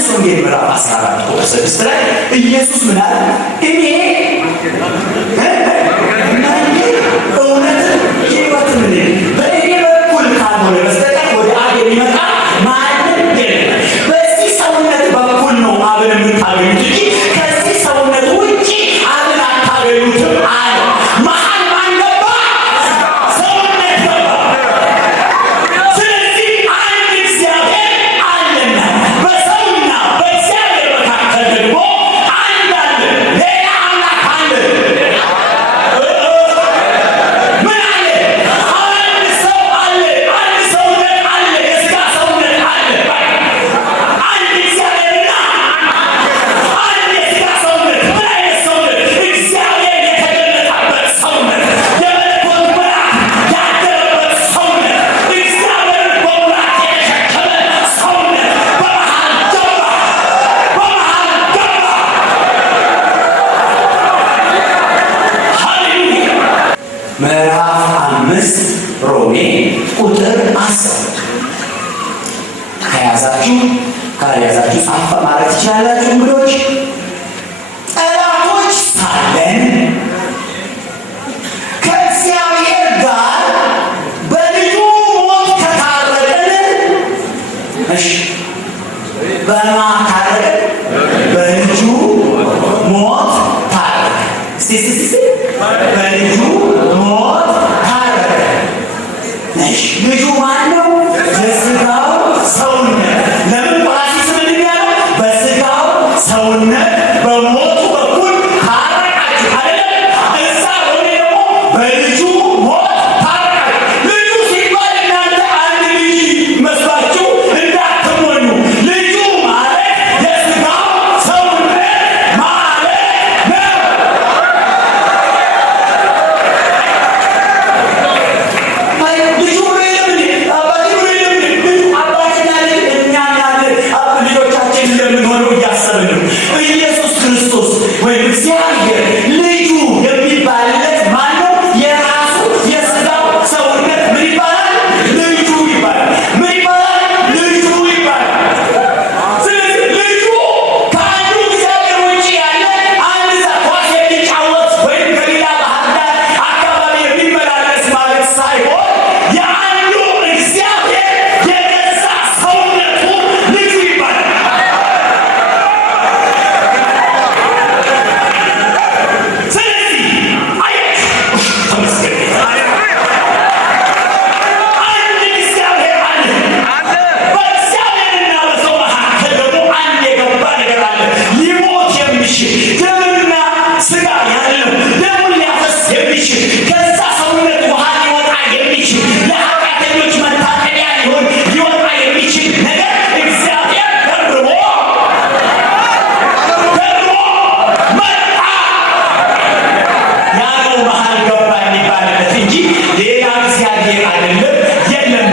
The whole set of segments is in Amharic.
ዮሐንስ ወንጌል ምዕራፍ 14 ቁጥር 6 ላይ ኢየሱስ ምን አለ? እኔ እውነትን ሕይወትን ነኝ፣ በእኔ በኩል ካልሆነ በስተቀር ወደ አብ የሚመጣ ማንም የለም። በዚህ ሰውነት በኩል ነው አብን የምታገኙት እንጂ ከዚህ ሰውነት ውጭ አብን አታገኙትም አለ። መሀል ማን ገባ? ሰውነት ገባ። ስለዚህ አንድ እግዚአብሔር አለና በሰውና በእግዚአብሔር መካከል ደግሞ አንድ አለ፣ ሌላ አምላክ አለ። ምን አለ? አንድ ሰው አለ፣ አንድ ሰውነት አለ፣ የሥጋ ሰውነት አለ። አንድ እግዚአብሔርና አንድ የሥጋ ሰውነት። ምን አይነት ሰውነት? እግዚአብሔር የተገለጠበት ሰውነት፣ የመለኮት መልአክ ያደረበት ሰውነት፣ እግዚአብሔርን በሙላት የተሸከመ ሰውነት በመሃል ገባ፣ በመሃል ገባ። ሃሌሉያ። ምዕራፍ 5 ሮሜ ቁጥር 10 ከያዛችሁ ካልያዛችሁ ጻፍ ማለት ትችላላችሁ። እንግዶች ጠላቶች ሳለን ከእግዚአብሔር ጋር በልጁ ሞት ከታረቅን፣ እሺ በማን ታረቅን? በልጁ ሞት ታረቅን። እስቲ በልጁ ሞት ታረቅን። እሺ ልጁ ማን ነው? የሥጋው ሰውነት። ለምን ጳራሲስ ምን ያለው? በሥጋው ሰውነት በሞቱ በኩል ታረቃችሁ አይደል? እዛ ሆነ ደግሞ በልጁ ሞት ታረቃችሁ። ልጁ ሲባል እናንተ አንድ ልጅ መስሏችሁ እንዳትሞኙ። ልጁ ማለት የሥጋው ሰውነት ማለት ነው። ልጁ አባትና ልጅ እኛና ልጆቻችን እንደምንሆነው እያሰብን ነው። ኢየሱስ ክርስቶስ ወይም እግዚአብሔር ልጁ የሚባልለት ማን ነው? የራሱ የሥጋው ሰውነት ምን ይባላል? ልጁ ይባላል። ምን ይባላል? ልጁ ይባላል። ስለዚህ ልጁ ከአንዱ እግዚአብሔር ውጭ ያለ አንድ እዛ ኳስ የሚጫወት ወይም ከሌላ ባህር ዳር አካባቢ የሚመላለስ ማለት ሳይሆን የአንዱ እግዚአብሔር የገዛ ሰውነቱ ልጁ ይባላል። ስለዚህ አያችሁ፣ ተመስገን ጌታ። አንድ እግዚአብሔር አለ። በእግዚአብሔርና በሰው መካከል ደግሞ አንድ የገባ ነገር አለ። ሊሞት የሚችል ደምና ሥጋ ያለው ደሙን ሊያፈስ የሚችል ከዛ ሰውነት ውሃ ሊወጣ የሚችል ለኃጢአተኞች መታጠቢያ ሊሆን ሊወጣ የሚችል ነገር እግዚአብሔር ደርቦ መጣ። ያለው መሃል ገባ የሚባልለት እንጂ ሌላ እግዚአብሔር አይደለም። የለም።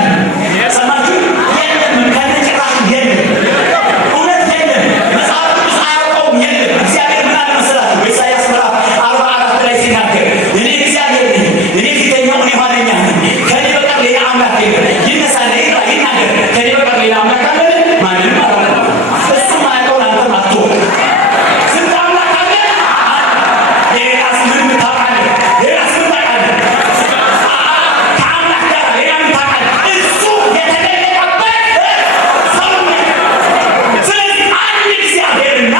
ሰማችሁ? የለም። ከነጭራሹ የለም። እውነት የለም። መጽሐፍ ቅዱስ አያውቀውም። የለም። እግዚአብሔር ምን አለ መሰላችሁ? በኢሳይያስ ምዕራፍ 44 ላይ ሲናገር እኔ እግዚአብሔር ነኝ፣ እኔ ፊተኛው እኔ ኋለኛ ነኝ፣ ከእኔ በቀር ሌላ አምላክ የለም። ይነሳና ይጥራ ይናገር፣ ከእኔ በቀር ሌላ አምላክ አለን? ማንንም አላውቅም። እሱ ማያውቀውን አንተም አትወቅ። ስንት አምላክ አለ? ሌላስ ምን ታውቃለህ? ሌላስ ምን ታውቃለህ? ከአምላክ ጋር ሌላ ምን ታውቃለህ? እሱ የተገለጠበት ሰውነት። ስለዚህ አንድ እግዚአብሔርና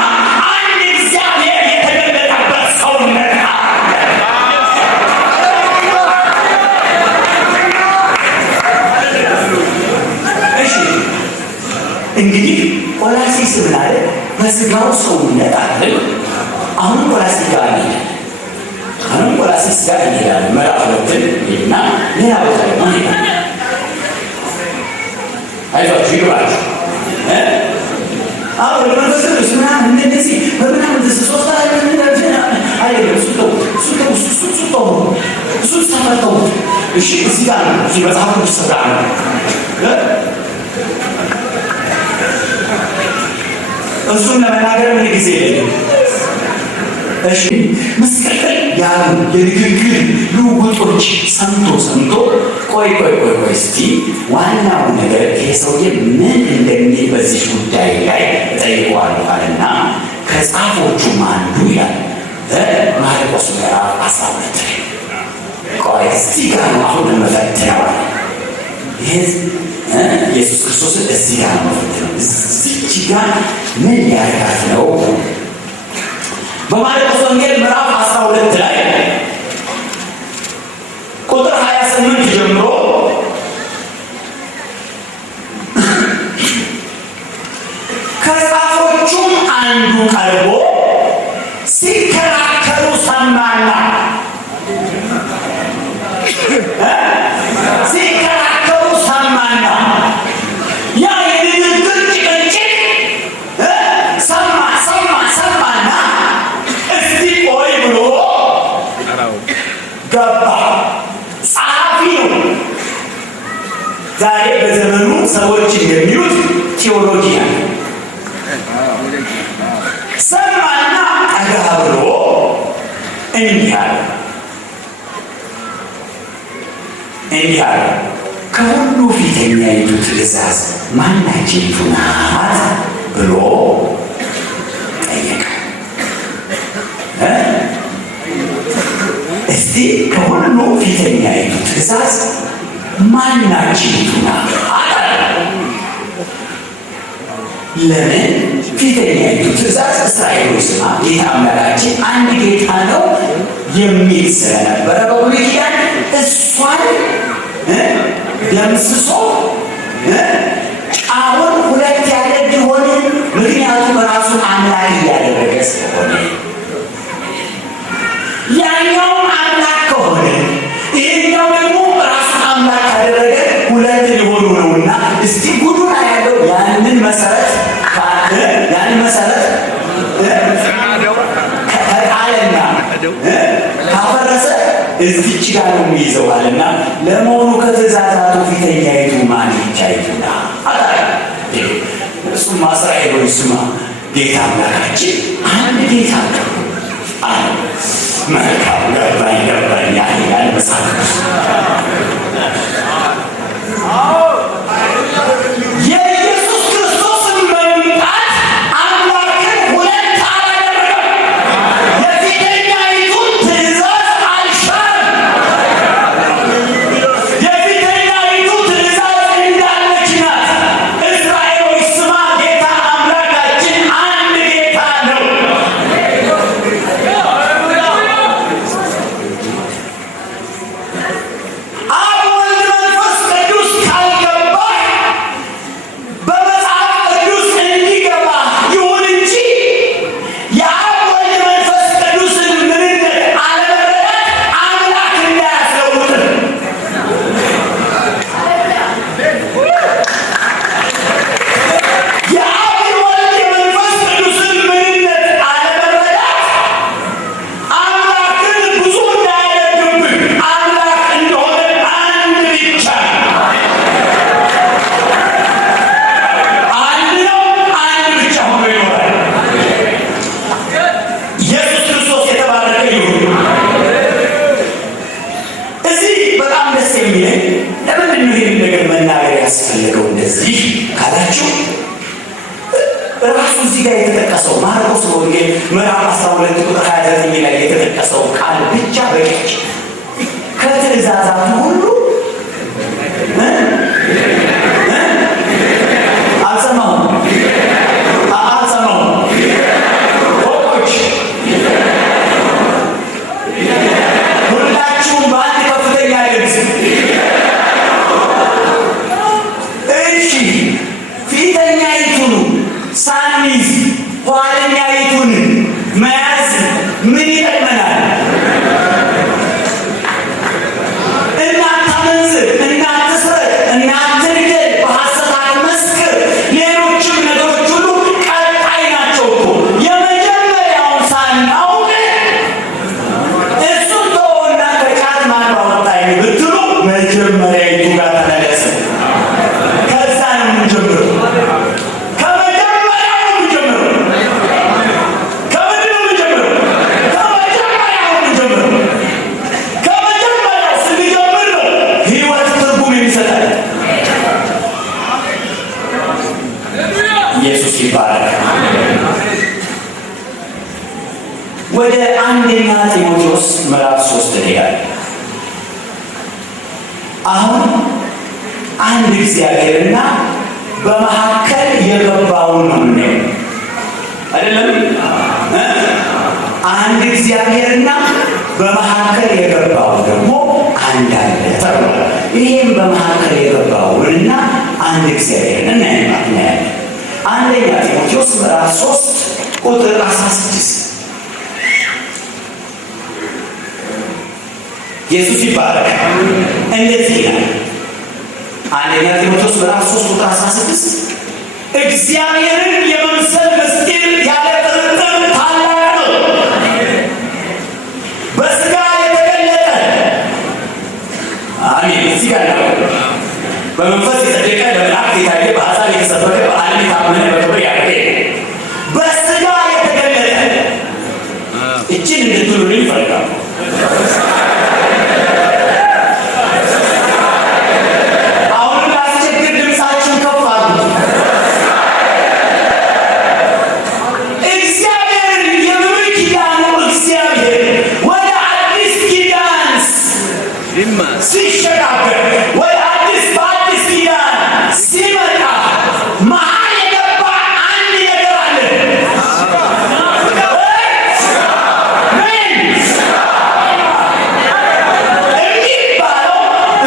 አንድ እግዚአብሔር የተገለጠበት ሰውነት አለ። እሺ እንግዲህ ቆላስይስ ምን አለ? በሥጋው ሰውነት አለ። አሁን ቆላስይስ ጋር እንሄዳለን። አሁን ቆላስይስ ጋር እንሄዳለን። ምዕራፍ 2 እና ሌላ ቦታ ደግሞ እንሄዳለን። አይዟችሁ ይግባችሁ። አሁን መንፈስ ቅዱስ ምናምን እንደዚህ በምናምን ሶስት አይደለም። እሱ ተፈተው። እሺ እዚህ ጋር ነው። እዚህ መጽሐፍ ቅዱስ ስፍራ ነው። እሱን ለመናገር ምን ጊዜ የለም። እሺ መስቀል ያሉ የንግግር ልውውጦች ሰምቶ ቆይ እስቲ ዋናው ነገር ይሄ ሰውዬ ምን እንደሚል በዚህ ጉዳይ ላይ እጠይቀዋለሁ አለና ከጻፎቹም አንዱ ይላል ማርቆስ ምዕራፍ 12 ቆይ እስቲ ጋር ነው አሁን መፈተነው ኢየሱስ ክርስቶስን እዚህ ጋር ነው መፈተነው እዚህ ጋር ምን ያደርጋት ነው? በማርቆስ ወንጌል ምዕራፍ 12 ላይ ቁጥር 28 ጀምሮ ከጻፎቹም አንዱ ቀርቦ ሲከራከሩ ሰማና ያ የንግግር ጭቅጭቅ ሰማና እስቲ ቆይ ብሎ ገባ። ጸሐፊ ነው። ዛሬ በዘመኑ ሰዎች የሚሉት ቴዎሎጂያን ሰማና ጠጋ ብሎ እንዲህ አለ ከሁሉ ፊተኛይቱ ትእዛዝ ማናቸይቱ ናት ብሎ ጠየቀ። እስቲ ከሁሉ ፊተኛይቱ ትእዛዝ ማናቸይቱ ናት? ለምን ፊተኛይቱ ትእዛዝ እስራኤል ስማ ጌታ አምላካችን አንድ ጌታ ነው የሚል ስለነበረ በብሉይ ኪዳን እሷን ደምስሶ አሁን ሁለት ያለ ቢሆን ምክንያቱም ራሱን አምላክ እያደረገ ስለሆነ ያኛውም አምላክ ከሆነ ይህኛው ደግሞ ራሱን አምላክ ካደረገ ሁለት ሊሆኑ ነውና እስቲ ጉዱና ያለው ያንን መሰረት ከጣለና ካፈረሰ እዚች ጋር ነው የሚይዘዋልና ለመሆኑ ከትእዛዛቱ ፊተኛይቱ ማንቻይቱና እሱማ እስራኤሎች ስማ ጌታ አምላካችን አንድ ጌታ ነው። መልካም ገባኝ ያህል መጽሐፍ የኢየሱስ ክርስቶስን መምጣት አምላክን ሁለት አላደረገም። የፊተኛይቱን ትእዛዝ አልሻረም። የፊተኛይቱ ትእዛዝ እንዳለች ናት። እስራኤሎች ስማ ጌታ አምላካችን አንድ ጌታ ነው። አብ ወልድ መንፈስ ቅዱስ ካልገባ በመጽሐፍ ቅዱስ እንዲገባ ይሁን እንጂ የአብ ወልድ መንፈስ ቅዱስን ምንነት አለመረዳት አምላክ እንዳያስለውጥ የአብ ወልድ የመንፈስ ቅዱስን ምንነት አለመረዳት አምላክን ብዙ እንዳያደርግብን አምላክ እንደሆነ አንድ ብቻ አንድ ነው፣ አንድ ብቻ ሆኖ ይኖራል። ኢየሱስ ክርስቶስ የተባረከ ይሁን። እዚህ በጣም ደስ የሚለኝ ለምንድን ነው ይህን ነገር መናገር ያስፈለገው እንደዚህ ካላችሁ ራሱ እዚህ ጋር የተጠቀሰው ማርቆስ ወንጌል ምዕራፍ 12 ቁጥር 29 ላይ የተጠቀሰው ቃል ብቻ በቂች ከትእዛዛቱ ሁሉ አልሰማሁም ወቆች ሁላችሁም በአንድ ከፍተኛ ድምፅ እሺ ፊተኛይቱን ሳንይዝ ኋለኛይቱን መያዝ ምን ይጠቅመናል? እናታመንዝር፣ እናትስረቅ፣ ይባላል። ወደ አንደኛ ጢሞቴዎስ ምዕራፍ 3 ይላል። አሁን አንድ እግዚአብሔርና በመካከል የገባውን ነው አይደለም? አንድ እግዚአብሔርና በመካከል የገባው ደግሞ አንድ አለ ተብሏል። ይህም በመካከል የገባውንና አንድ እግዚአብሔርን እናያለን። አንደኛ ጢሞቴዎስ ምዕራፍ 3 ቁጥር 16 ኢየሱስ ይባረክ። እንደዚህ ይላል። አንደኛ ጢሞቴዎስ ምዕራፍ 3 ቁጥር 16 እግዚአብሔርን የመምሰል ምስጢር ያለ ጥርጥር ታላቅ ነው፣ በሥጋ የተገለጠ አሜን። እዚህ ጋር ነው በመንፈስ የጸደቀ ለመላእክት የታየ በአሕዛብ የተሰበከ በዓለም የታመነ በክብር ያለ በሥጋ የተገለጠ እችን እንድትሉልኝ ይፈልጋሉ። ሲሸጋገር ወደ አዲስ በአዲስ ኪዳን ሲመጣ መሀል የገባ አንድ ነገር አለ።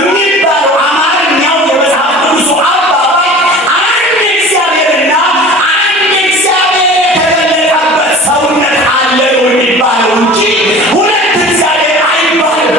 የሚባለው አማርኛው የመጽሐፍ ቅዱሱ አባባል አንድ እግዚአብሔርና አንድ እግዚአብሔር የተገለጠበት ሰውነት አለ ነው የሚባለው እንጂ ሁለት እግዚአብሔር አይባልም።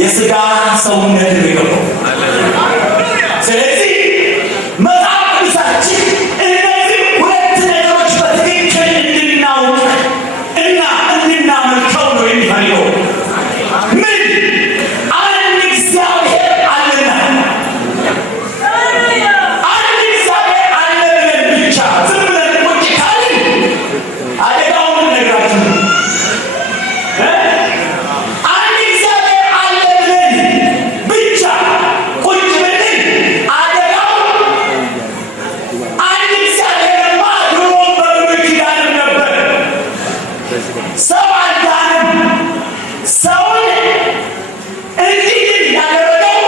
የሥጋ ሰውነት ነው። ስለዚህ መጽሐፍ ቅዱሳችን እነዚህ ሁለት ነገሮች በትክክል እንድናውቅ እና እንድናመልከው ነው የሚፈልገው። ምን አንድ እግዚአብሔር አለና አንድ እግዚአብሔር አለ ብለን ብቻ ዝም ብለን ቁጭ ካልን አደጋውን ነግራችሁ ሰው አዳንም ሰውን እንዲህ ያደረገው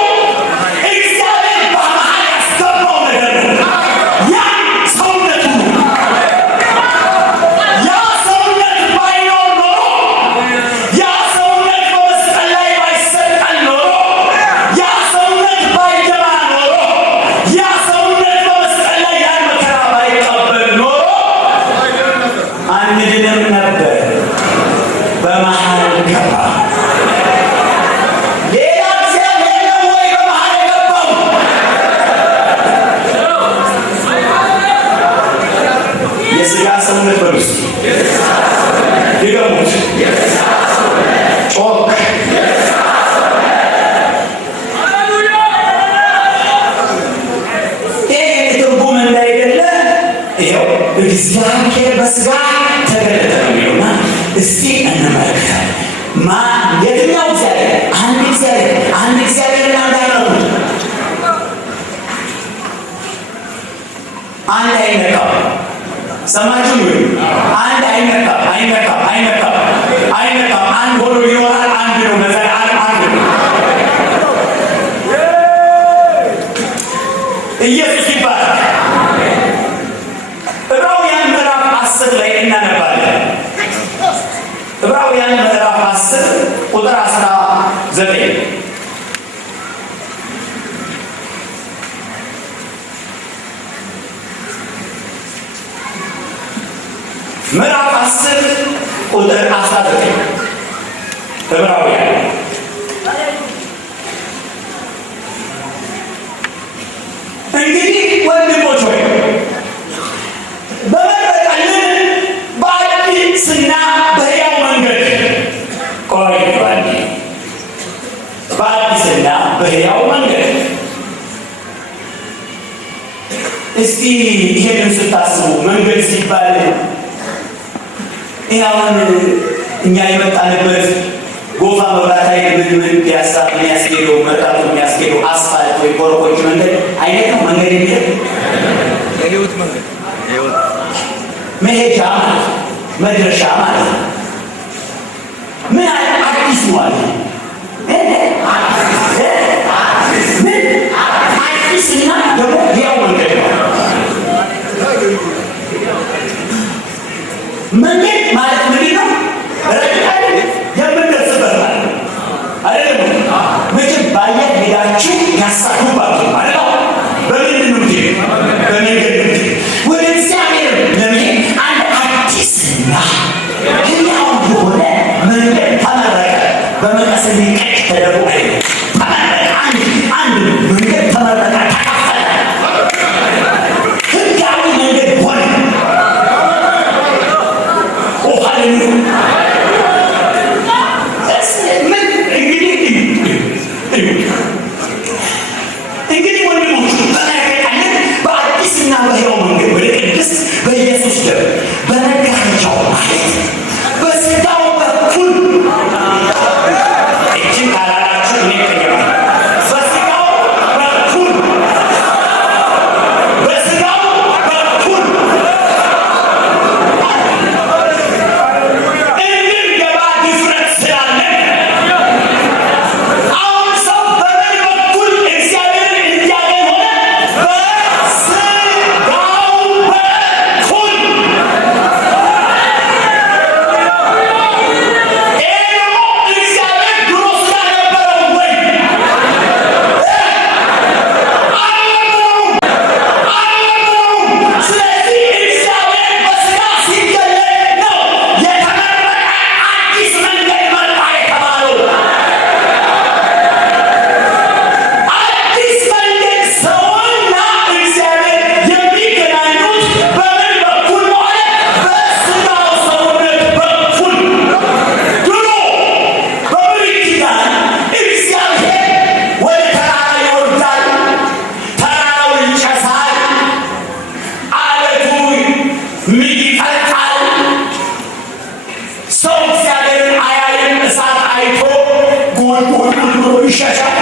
እግዚአብሔር በመሃል ያስገባው ነገር ነው። ያ ሰውነቱ ያ ሰውነት ባይኖር ኖሮ ያ ሰውነት በመስቀል ላይ ባይሰቀል ኖሮ ያ ሰውነት ባይገባ ኖሮ ያ ሰውነት በመስቀል ላይ ያን መከራ ባይቀበል ኖሮ አንድንም ነበር። በመሃል ገባ። ሌላ እግዚአብሔር ነው ወይ በመሃል ገባው? የሥጋ ሰውነት በሉስ ድገሙት። ጮክ ይህ ትርጉም እንዳይደለ ይኸው እግዚአብሔር በሥጋ ተገለጠ ነው የሚለውና እስቲ እንመለከታለን። የትኛው እግዚአብሔር? አንድ እግዚአብሔር። አንድ እግዚአብሔርን እንዳይነኩት አንድ አይነካም። ሰማችሁ? አንድ አይነካም፣ አይነካም፣ አይነካም፣ አይነካም። አንድ ሆኖ ይኖራል። አንድ ነው። ለዘላለም አንድ ነው። ኢየሱስ ይባላል። ዕብራውያን ምዕራፍ 10 ላይ እናነባለን። ዕብራውያን ምዕራፍ 10 ቁጥር 19 ምዕራፍ 10 ቁጥር 19 ዕብራውያን እንግዲህ ወንድሞች ሆይ እስቲ ይሄንን ስታስቡ መንገድ ሲባል ይሄውን እኛ የመጣንበት ጎፋ መብራት ኃይል ምን ፒያሳ የሚያስኬደው መርካቶ የሚያስኬደው አስፋልት ወይ ኮረኮንች መንገድ አይነት ነው። መንገድ የሚሄድ የህይወት መንገድ መሄጃ ማለት መድረሻ ማለት ነው። ምን አዲስ ነው አለ ምን አዲስና ደግሞ ያው መንገድ ነው። መንገድ ማለት ምንድን ነው? ረጅም የምንደርስበት ማለት አይደለም። መቼም ባየር ሄዳችሁ ያሳዱባችሁ ማለት ነው። በምንድን ነው እንጂ በመንገድ ነው። ወደ እግዚአብሔር ለመሄድ አንድ አዲስና ህያው የሆነ መንገድ ተመረቀ። በመቀስ ሊቀጭ ተደርጎ አይደለም። ተመረቀ። አንድ መንገድ ተመረቀ፣ ተከፈለ። ህጋዊ መንገድ ሆነ። እንግዲህ ወንድሞች በመረቃለን በአዲስና በሕያው መንገድ ወደ ቅድስት በኢየሱስ ደም በመጋረጃው ማለት በስጋው በኩል እጅን ካላላችሁ እኔ ቀየማል። በስጋው በኩል እንድንገባ ድፍረት ስላለ አሁን ሰው በምን በኩል እግዚአብሔርን እንዲያገኝ ሆነ? በስጋው በኩል። ይሄ ደግሞ እግዚአብሔር ድሮ ስጋ ነበረው ወይ? አልነበረውም። ስለዚህ እግዚአብሔር በስጋ ሲገለጥ ነው የተመረቀ አዲስ መንገድ መጣ የተባለው። አዲስ መንገድ ሰውና እግዚአብሔር የሚገናኙት በምን በኩል ማለት በስጋው ሰውነት በኩል። ድሮ በብሉይ ኪዳን እግዚአብሔር ወደ ተራራ ይወርዳል፣ ተራራው ይጨሳል፣ አለቱ ይቀልጣል። ሰው እግዚአብሔርን አያይም። እሳት አይቶ ጉድ ብሎ ይሸሻል።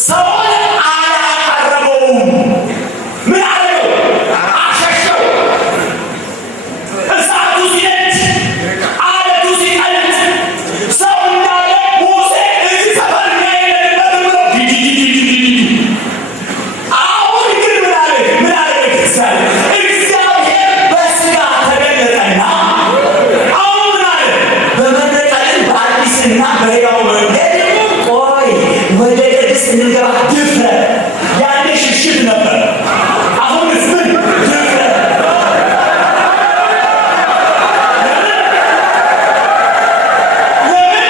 ሰውን አላቀረበውም። ምን አለው? አሸሸው። እሳቱ ሲነድ፣ አለቱ ሲቀልጥ ሰው እንዳለ ሙሴ እዚህ ሰፈር እንዳይነድበት ብሎ አሁን ግን ምን አለ እግዚአብሔር በስጋ ተገለጠና አሁን ምን አለ? በመረቀልን በአዲስና በሕያው መንገድ ቆይ ወደ ቅድስት እንገባ ድፍረት። ያኔ ሽሽት ነበር። አሁንስ ምን ድፍረት? ለምን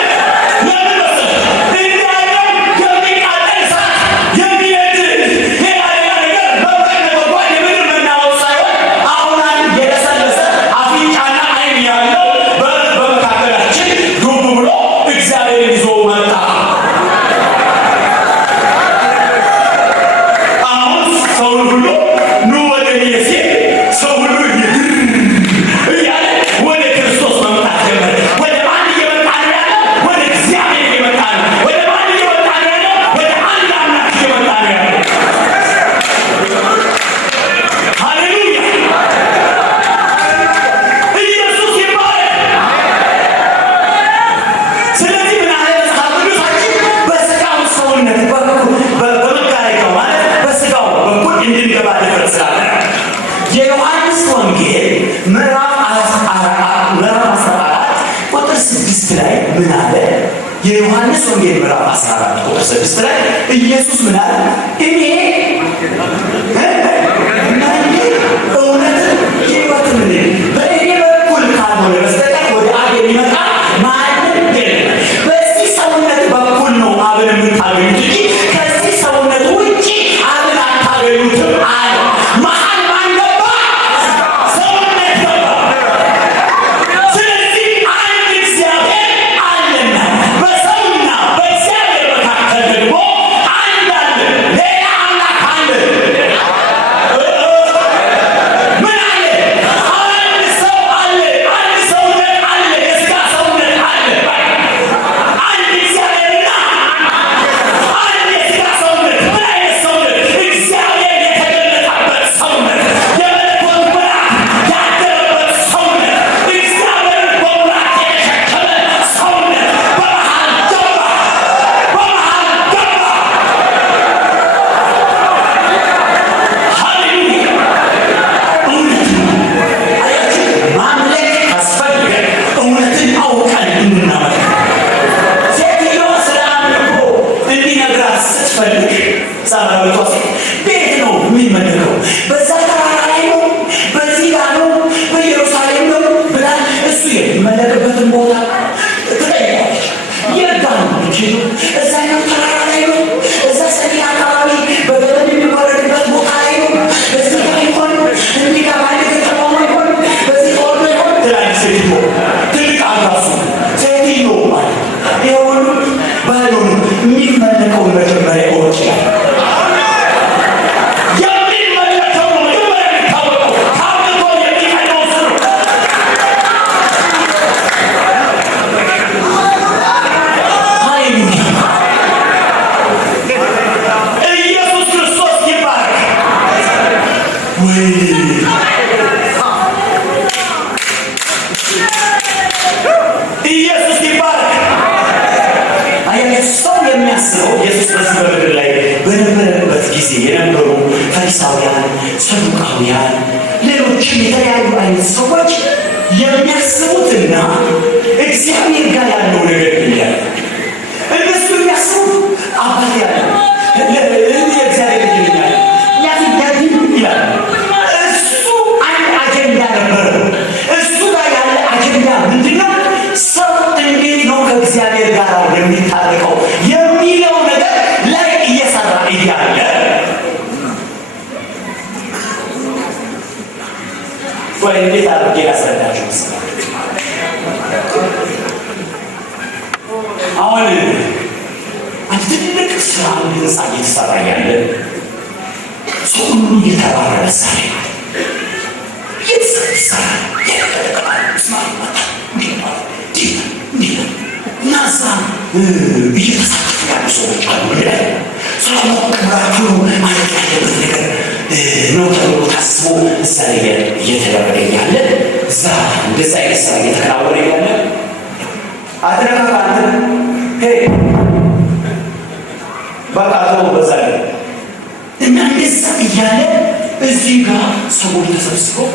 መሰለህ? እንዳለው የሚቃጠል እሳት የሚነድ ሌላ ነገር መብረቅ ነጎድጓድ የምድር መናወጥ ሳይሆን አሁን አንድ የለሰለሰ አፍንጫና ዓይን ያለው በመካከላችን ዱብ ብሎ እግዚአብሔርን ይዞ መጣ። አሁን ሰውን ሁሉ ኑ ወደ እኔ ሲል ሰው ሁሉ እያለ ወደ ክርስቶስ መምጣት ጀመረ። ወደ ማን እየመጣ ነው ያለው? ወደ እግዚአብሔር እየመጣ ነው። ወደ ማን እየመጣ ነው ያለው? ወደ አንድ አምላክ እየመጣ ነው ያለው። ሃሌሉያ! ኢየሱስ ይባረክ። ስለዚህ ምን አለ መጽሐፍ ቅዱሳችን? በስጋው ሰውነት በኩል በመጋረጃው ማለት በስጋው በኩል እንድንገባ ድፍረት ስላለ የዮሐንስ ወንጌል ምዕራፍ 14 ቁጥር 6 ላይ ምን አለ? የዮሐንስ ወንጌል ምዕራፍ 14 ቁጥር 6 ላይ ኢየሱስ ምን አለ? እኔ መንገድ እውነት ሕይወትም ነኝ፣ በእኔ በኩል ካልሆነ በስተቀር ወደ አብ የሚመጣ ማንም የለም። በዚህ ሰውነት በኩል ነው አብን የምታገኙት እንጂ ከዚህ ሰውነት ውጭ አብን አታገኙትም አለ። መሀል ማን ገባ? ሰውነት ገባ። ስለዚህ አንድ እግዚአብሔር አለና በሰውና በእግዚአብሔር መካከል ደግሞ አንድ አለ። ሌላ ሳስበው ኢየሱስ በዚህ በምድር ላይ በነበረበት ጊዜ የነበሩ ፈሪሳውያን፣ ሰዱቃውያን፣ ሌሎችም የተለያዩ አይነት ሰዎች የሚያስቡትና እግዚአብሔር ጋር ያለው ነገር ይላል። እነሱ የሚያስቡት አባት ያለ የእግዚአብሔር ልጅ ይላል ይላል። እሱ አንድ አጀንዳ ነበረው። እሱ ጋር ያለ አጀንዳ ምንድነው? ሰው እንዴት ነው ከእግዚአብሔር ጋር የሚታረቀው የሚለው ነገር ላይ እየሰራ እያለ ወይ እንዴት አድርጌ ላስረዳችሁ መሰላችሁ? አሁን አንድ ትልቅ ስራ ህንፃ እየተሰራ ያለ ሰው ሁሉ እየተባረረ ሳይ ናሳ እየተሳተፉ ያሉ ሰዎች አሉ። ስራ መቅበራችሁ ማለት ያለበት ነገር ነው ተብሎ ታስቦ እዛ ላይ እየተደረገ ያለ እዛ እንደዛ አይነት ስራ እየተከናወነ ያለ አድረጋ በቃ ተው በዛ እና እንደዛ እያለ እዚህ ጋር ሰዎች ተሰብስበው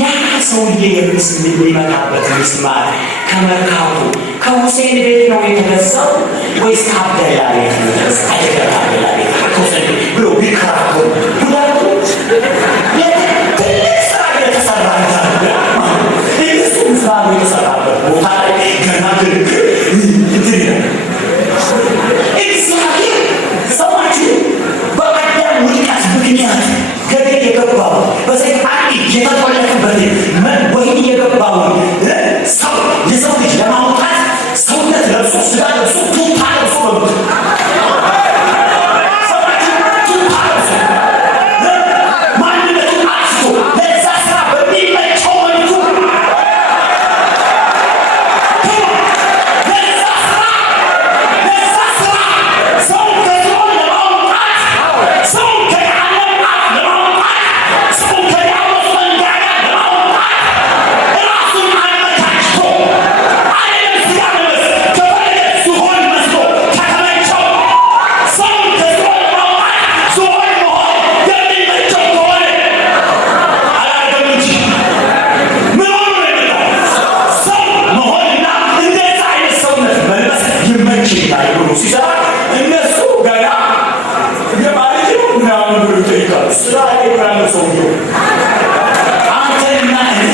ያ ሰውዬ የሚመጣበት ምስማር ከመርካቶ ከሁሴን ቤት ነው የተገዛው ወይስ ከአብደላ ቤት ነው የተገዛው? አይደለም አብደላ ቤት ከሁሴን ብሎ ቢከራከሩ ሁለቱ ትልቅ ስራ እየተሰራ ያለ እሱ ስራ የተሰራበት ቦታ ላይ ገና ግርግር እግዚአብሔር ሰዎችን በአዳም ውድቀት ምክንያት ገደል የገባው በሰይጣን የተቆለፈበት ወህኒ የገባውን ሰው የሰው ልጅ ለማውጣት ሰውነት ለብሶ ስጋ ለብሶ ቱታ ለብሶ በምት ቱታ ለብሶ ማንነቱን አጥፍቶ ለዛ ስራ በሚመቸው መልኩ ለዛ ስራ ሰው ከሲኦል ለማውጣት ሰው ከዓለም ለማውጣት ሰው ከዲያብሎስ መንጋጋ ለማውጣት ራሱን አመቻችቶ ዓለም ስጋ ለበስ ከፈለገ ዝሆን መስሎ ከተመቸው ሰው ከሲኦል ለማውጣት ዝሆን መሆን የሚመቸው ከሆነ አላደረገም እንጂ ምን ሆኖ ነው የመጣው? ሰው መሆንና እንደዛ አይነት ሰውነት መልበስ ይመችኛል ብሎ ሲሰራ እነሱ ገና የማለት ነው ምናምን ብሎ ይጠይቃሉ። ስራ ላይ ያለው ሰውዬው አንተና እኔ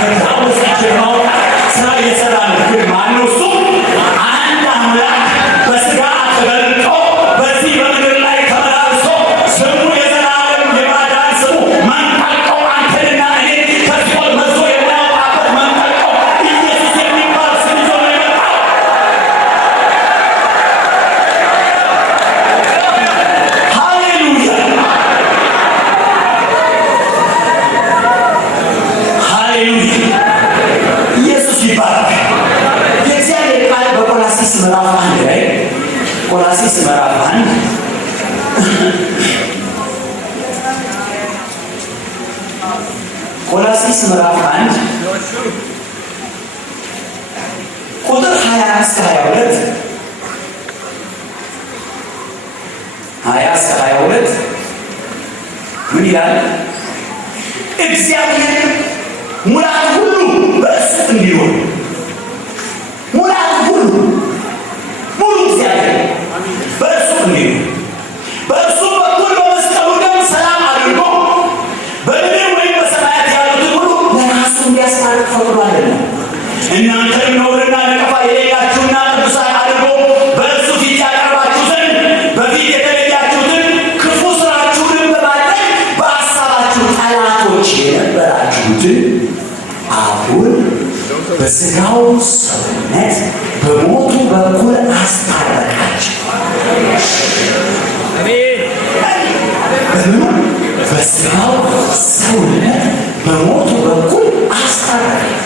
ከታወሳቸው ማውጣት ስራ እየሰራ ነው። ግን ማነው እሱ? አንድ አምላክ በስጋ ተገልጦ በዚህ በምድር ላይ ተመላልሶ ስሙ የዘላለም የማዳን ስሙ መንጠልቀው አንተንና እኔ ከሲኦል መዞ የሚያወጣበት መንጠልቀው ኢየሱስ የሚባል ስም ይዞ ነው የመጣው። ሃሌሉያ ሃሌሉያ! ኢየሱስ ይባረክ። የእግዚአብሔር ቃል በቆላስይስ ምዕራፍ 1 ላይ ቆላስይስ ምዕራፍ 1 ቆላስይስ ምዕራፍ 1 ቁጥር 20 እስከ 22 20 እስከ 22 ምን ይላል? እግዚአብሔር ሙላት ሁሉ በእሱ እንዲሆን ሙላት ሁሉ ሙሉ እግዚአብሔር በእሱ እንዲሆን በእሱ በኩል በመስቀሉ ደም ሰላም አድርጎ በምድር ወይም በሰማያት ያሉትን ሁሉ ለራሱ እንዲያስታርቅ ፈቅዷልና እናንተንም ነውርና ነቀፋ የሌላችሁና ቅዱሳን አድርጎ በእሱ ፊት ያቀርባችሁ ዘንድ በፊት የተለያችሁትን ክፉ ስራችሁንም በማድረግ በሀሳባችሁ ጠላቶች የነበራችሁትን አሁን በስጋው ሰውነት በሞቱ በኩል አስታረቃቸው። በምኑ? በስጋው ሰውነት በሞቱ በኩል አስታረቃቸው።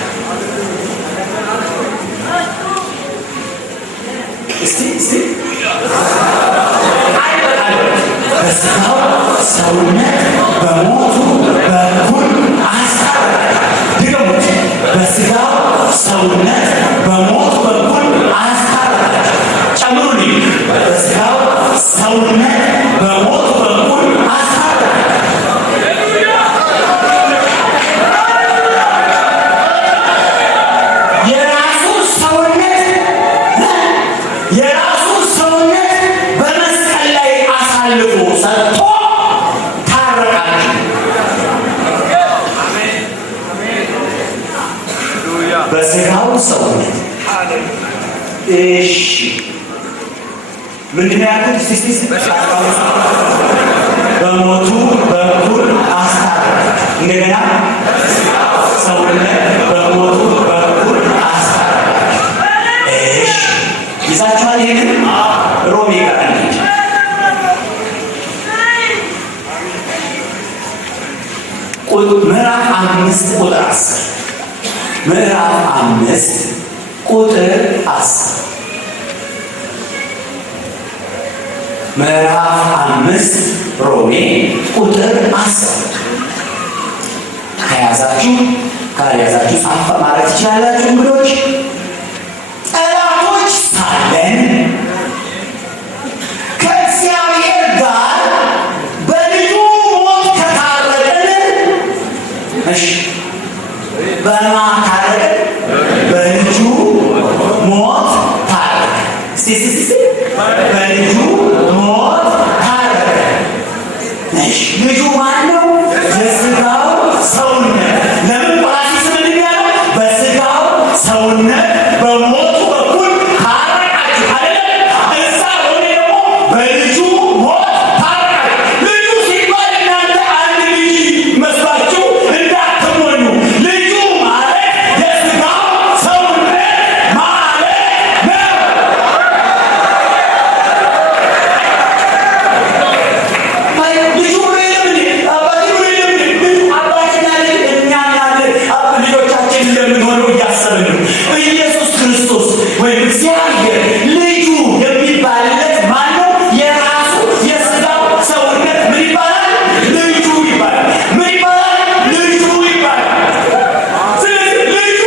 እስቲ በስጋው ሰውነት በሞቱ በኩል አስታረቃቸው። ድገሙት። በስጋው ሰውነት በሞቱ በኩል አስታረቃቸው። ጨምሩልኝ። ምንድን ነው ያልኩት? በሞቱ በኩል አስታረቀ። እንደገና ሰውነት በሞቱ በኩል አስታረቀ። እሺ ይዛችኋል? ይሄንን ሮሜ ጋር እንሂድ። ምዕራፍ 5 ቁጥር 10 ምዕራፍ 5 ቁጥር 10 ምዕራፍ 5 ሮሜ ቁጥር 10 ከያዛችሁ ካልያዛችሁ ጻፍ ማለት ትችላላችሁ። እንግዶች ጠላቶች ሳለን ከእግዚአብሔር ጋር በልጁ ሞት ከታረቅን፣ እሺ በማን ታረቅን? በልጁ ሞት ታረቅን። በልጁ ሞት ታረቅን። እሺ ልጁ ማን ነው? የሥጋው ሰውነት። ለምን ጳራሲስ ምን ያለው? በሥጋው ሰውነት በሞቱ በኩል ታረቃችሁ አይደል? እዛ ሆነ ደግሞ በልጁ ሞት ታረቃችሁ። ልጁ ሲባል እናንተ አንድ ልጅ መስሏችሁ እንዳትሞኙ። ልጁ ማለት የሥጋው ሰውነት ማለት ነው። ልጁ ልጆቻችን እንደምንሆነው እያሰብን ነው። ኢየሱስ ክርስቶስ ወይም እግዚአብሔር ልጁ የሚባልለት ማን ነው? የራሱ የሥጋው ሰውነት ምን ይባላል? ልጁ ይባላል። ምን ይባላል? ልጁ ይባላል። ስለዚህ ልጁ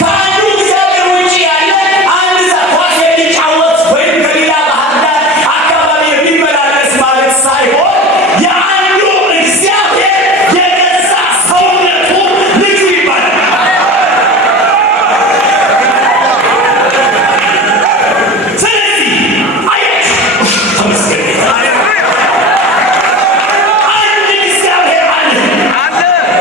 ከአንዱ እግዚአብሔር ውጭ ያለ አንድ ኳስ የሚጫወት ወይም ከሌላ ባህር ዳር አካባቢ የሚመላለስ ማለት ሳይሆን የአንዱ እግዚአብሔር የገዛ ሰውነቱ ልጁ ይባላል። ስለዚህ አያችሁ፣ ተመስገን አንድ እግዚአብሔር አለ።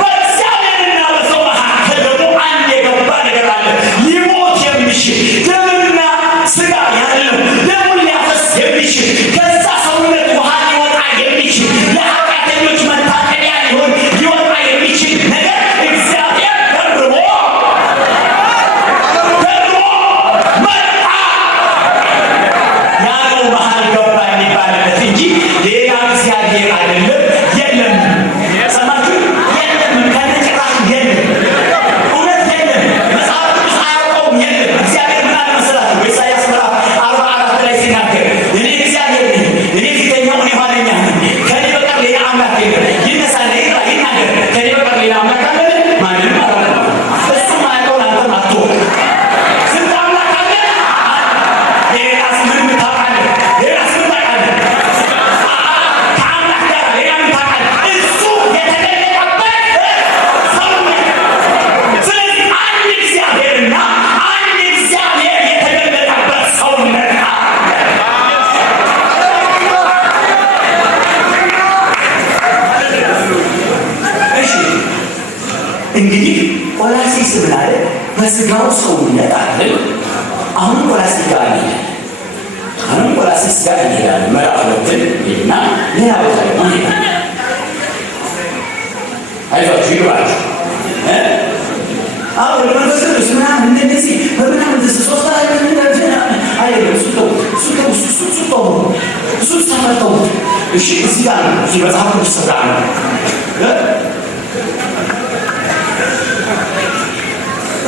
በእግዚአብሔርና በሰው መካከል ደግሞ አንድ የገባ ነገር አለ። ሊሞት የሚችል ደምና ሥጋ ያለው ደሙን ሊያፈስ የሚችል ከዛ ሰውነት ውሃ ሊወጣ የሚችል ለኃጢአተኞች መታጠቢያ ሊሆን ሊወጣ የሚችል ነገር እግዚአብሔር ደርቦ መጣ። ያለው መሀል ገባ የሚባልበት እንጂ ሌላ እግዚአብሔር አይደለም። የለም። ሰማችሁ? የለም። ከነጭራሹ የለም። እውነት የለም። መጽሐፍ ቅዱስ አያውቀውም። የለም። እግዚአብሔር ምን አለ መሰላችሁ? በኢሳይያስ ምዕራፍ 44 ላይ ሲናገር እኔ እግዚአብሔር ነኝ፣ እኔ ፊተኛው እኔ ኋለኛ ነኝ፣ ከእኔ በቀር ሌላ አምላክ የለም። ይነሳና ይናገር፣ ከእኔ በቀር ሌላ አምላክ አለ? ማንም አላለም። እሱ ማያውቀውን አንተም አትወቅ። ስንት አምላክ አለ? ሌላስ ምን ታውቃለህ? ሌላስ ምን ታውቃለህ? ከአምላክ ጋር ሌላ ምን ታውቃለህ? እሱ የተገለጠበት ሰውነት። ስለዚህ አንድ እግዚአብሔርና አንድ እግዚአብሔር የተገለጠበት ሰውነት አለ። እሺ እንግዲህ ቆላስይስ ምን አለ? በሥጋው ሰውነት አለ። አሁን ቆላስይስ ጋር እንሄዳለን። አሁን ቆላስይስ ጋር እንሄዳለን። ምዕራፍ 2 እና ሌላ ቦታ ደግሞ እንሄዳለን። አይዟችሁ ይግባችሁ። አሁን መንፈስ ቅዱስ ምናምን እንደዚህ በምናምን ሶስት አይደለም። እሱ ተመርተው እሺ፣ እዚህ ጋር ነው። እዚህ መጽሐፍ ቅዱስ ስፍራ ነው።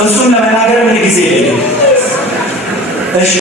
እሱን ለመናገር ምን ጊዜ የለም። እሺ